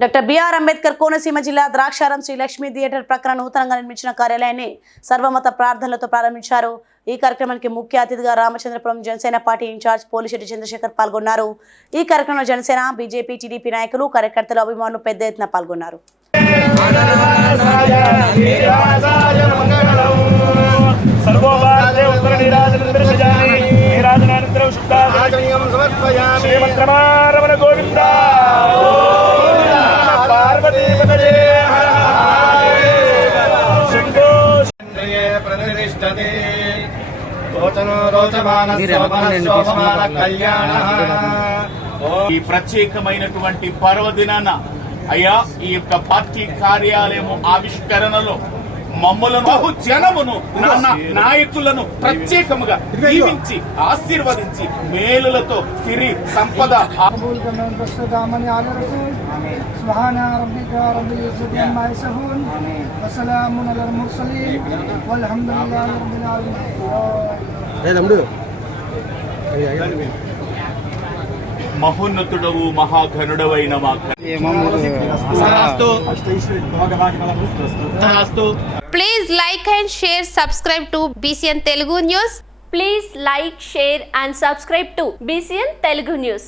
Doctor BR Ambedkar Konaseema జిల్లా Draksharam Shri Lakshmi theatre ప్రక్కన నూతనంగా నిర్మించిన కార్యాలయాన్ని సర్వమత ప్రార్థనలతో ప్రారంభించారు. ఈ కార్యక్రమానికి ముఖ్య అతిథిగా రామచంద్రపురం జనసేన పార్టీ ఇన్ఛార్జ్ పోలిశెట్టి చంద్రశేఖర్ పాల్గొన్నారు. ఈ కార్యక్రమంలో జనసేన బీజేపీ టీడీపీ నాయకులు కార్యకర్తలు అభిమానులు పెద్ద ఎత్తున పాల్గొన్నారు. గోవింద ఈ ప్రత్యేకమైనటువంటి పర్వదినాన అయ్యా ఈ యొక్క పార్టీ కార్యాలయం ఆవిష్కరణలో మమ్మలను బహు జనమును నాయకులను ప్రత్యేకముగా నియమించి ఆశీర్వదించి మేలులతో సిరి సంపద كما ينبسط عملي على الرسول سبحان ربك رب العزة عما يصفون وسلام على المرسلين والحمد لله رب العالمين మహోన్నతుడవు మహాఘనుడవైన మా Please like and share, subscribe to BCN Telugu News. Please like, share and subscribe to BCN Telugu News.